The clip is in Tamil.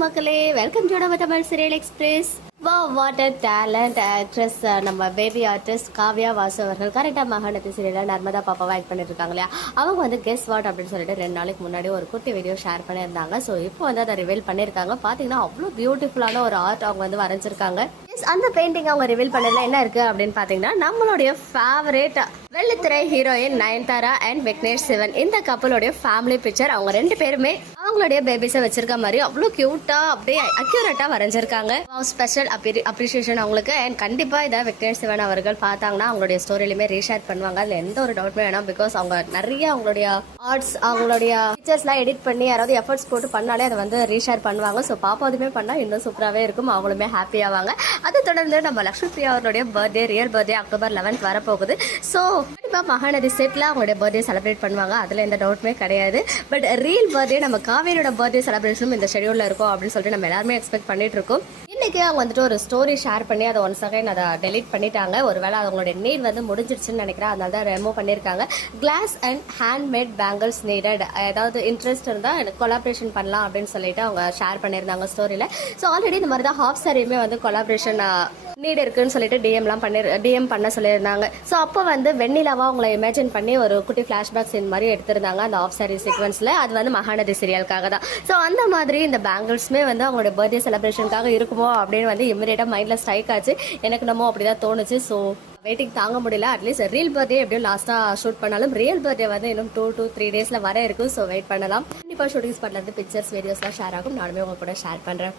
மக்களே வெல்கம் டு நம்ம தமிழ் சீரியல் எக்ஸ்பிரஸ் வா வாட்டர் டேலண்ட் ஆக்ட்ரஸ் நம்ம பேபி ஆர்டிஸ்ட் காவ்யா வாசு அவர்கள். கரெக்டாக மகாநதி சீரியலில் நர்மதா பாப்பாவை ஆக்ட் பண்ணியிருக்காங்க இல்லையா? அவங்க வந்து கெஸ் வாட் அப்படின்னு சொல்லிட்டு ரெண்டு நாளைக்கு முன்னாடி ஒரு குட்டி வீடியோ ஷேர் பண்ணியிருந்தாங்க. ஸோ இப்போ வந்து அதை ரிவீல் பண்ணியிருக்காங்க. பார்த்தீங்கன்னா அவ்வளோ பியூட்டிஃபுல்லான ஒரு ஆர்ட் அவங்க வந்து வரைஞ்சிருக்காங்க. அந்த பெயிண்டிங் அவங்க ரிவீல் பண்ணதுல என்ன இருக்கு அப்படின்னு பார்த்தீங்கன்னா நம்மளுடைய ஃபேவரேட் வெள்ளித்திரை ஹீரோயின் நயன்தாரா அண்ட் விக்னேஷ் சிவன். இந்த கப்பலோடைய ஃபேமிலி பிக்சர் அவங்க ரெண்டு பேருமே அவங்களுடைய பேபிஸை வச்சிருக்க மாதிரி அவ்வளோ க்யூட்டாக அப்படியே அக்யூரேட்டா வரைஞ்சிருக்காங்க. ஸ்பெஷல் அப்ரிசியேஷன் அவங்களுக்கு. அண்ட் கண்டிப்பா இதை விக்னேஷ் சிவன் அவர்கள் பார்த்தாங்கன்னா அவங்களுடைய ஸ்டோரியிலுமே ரீஷேர் பண்ணுவாங்க. அதுல எந்த ஒரு டவுட்மே வேணாம். பிகாஸ் அவங்க நிறைய அவங்களுடைய ஆர்ட்ஸ் அவங்களுடைய பிக்சர்ஸ்லாம் எடிட் பண்ணி யாராவது எஃபர்ட்ஸ் போட்டு பண்ணாலே அதை வந்து ரீஷேர் பண்ணுவாங்க. ஸோ பாப்பா அதுமே பண்ணா இன்னும் சூப்பராகவே இருக்கும். அவங்களுமே ஹாப்பி ஆவாங்க. அதை தொடர்ந்து நம்ம லக்ஷ்மி பிரியா அவர்களுடைய birthday real birthday October eleventh வரப்போகுது. ஸோ கண்டிப்பாக மகாநதி செட்டில் அவங்களுடைய பர்த்டே செலிப்ரேட் பண்ணுவாங்க. அதில் எந்த டவுட்டுமே கிடையாது. பட் ரியல் பர்த்டே நம்ம காவேரியோட பர்த்டே செலிப்ரேஷனும் இந்த ஷெடியூலில் இருக்கும் அப்படின்னு சொல்லிட்டு நம்ம எல்லாருமே எக்ஸ்பெக்ட் பண்ணிட்டு இருக்கோம். இன்னைக்கு அவங்க வந்துட்டு ஒரு ஸ்டோரி ஷேர் பண்ணி அதை ஒன் செகண்ட் அதை டெலிட் பண்ணிட்டாங்க. ஒருவேளை அவங்களுடைய நீட் வந்து முடிஞ்சிருச்சுன்னு நினைக்கிறேன். அதனால தான் ரிமூவ் பண்ணியிருக்காங்க. Glass and handmade bangles needed ஏதாவது இன்ட்ரெஸ்ட் இருந்தால் எனக்கு கொலாபரேஷன் பண்ணலாம் அப்படின்னு சொல்லிட்டு அவங்க ஷேர் பண்ணியிருந்தாங்க ஸ்டோரியில் ஸோ ஆல்ரெடி இந்த மாதிரி தான் ஹாஃப் சாரியுமே வந்து கொலாபரேஷன் நீட் இருக்குன்னு சொல்லிட்டு டிஎம்லாம் பண்ணி டிஎம் பண்ண சொல்லியிருந்தாங்க. ஸோ அப்போ வந்து வெண்ணிலாவா அவங்கள இமேஜின் பண்ணி ஒரு குட்டி ஃப்ளாஷ்பேக் சீன் மாதிரி எடுத்திருந்தாங்க அந்த ஆஃப் சாரி சீக்வன்ஸில் அது வந்து மகாநதி சீரியலுக்காக தான். ஸோ அந்த மாதிரி இந்த பேங்கிள்ஸுமே வந்து அவங்களோட பர்த்டே செலிப்ரேஷனுக்காக இருக்குமோ அப்படின்னு வந்து இமீடியட்டாக மைண்டில் ஸ்ட்ரைக் ஆச்சு. எனக்கு நம்ம அப்படி தான் தோணுச்சு. ஸோ வெயிட்டிங் தாங்க முடியல. அட்லீஸ்ட் ரியல் பர்த்டே எப்படியும் லாஸ்ட்டாக ஷூட் பண்ணாலும் ரியல் பர்த்டே வந்து இன்னும் டூ டூ த்ரீ டேஸில் வர இருக்கும். ஸோ வெயிட் பண்ணலாம். கண்டிப்பாக ஷூட்டிங் ஸ்பாட்லேருந்து பிக்சர்ஸ் வீடியோஸ்லாம் ஷேர் ஆகும். நானுமே உங்க கூட ஷேர் பண்ணுறேன்